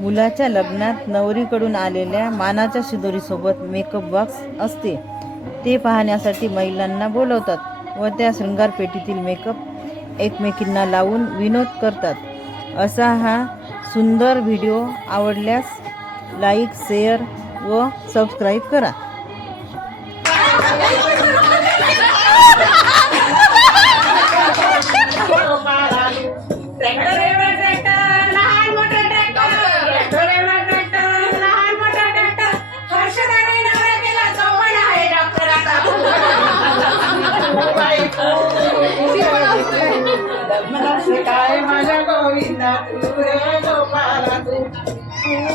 मुलाच्या लग्नात नवरीकडून आलेल्या मानाच्या शिदोरीसोबत मेकअप बॉक्स असते. ते पाहण्यासाठी महिलांना बोलवतात व त्या शृंगारपेटीतील मेकअप एकमेकींना लावून विनोद करतात. असा हा सुंदर व्हिडिओ आवडल्यास लाईक शेअर व सबस्क्राईब करा. काय माझ्या गोविंदा तू रे तू तू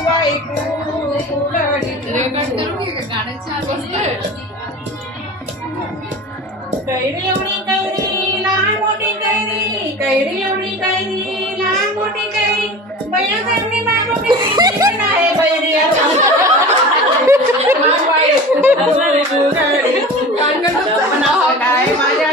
बाई तू कैरी एवढी कैरी लहान मोठी कैरी कैरी एवढी कैरी लहान मोठी कैरी बया कैरी आहे बैरी आता. बाई, कुरघडी, जमनाचं काय माझ्या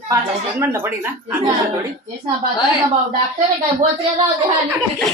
पाच म्हणलं पडी ना थोडी डॉक्टर आहे काय? बोचऱ्या जाऊ दे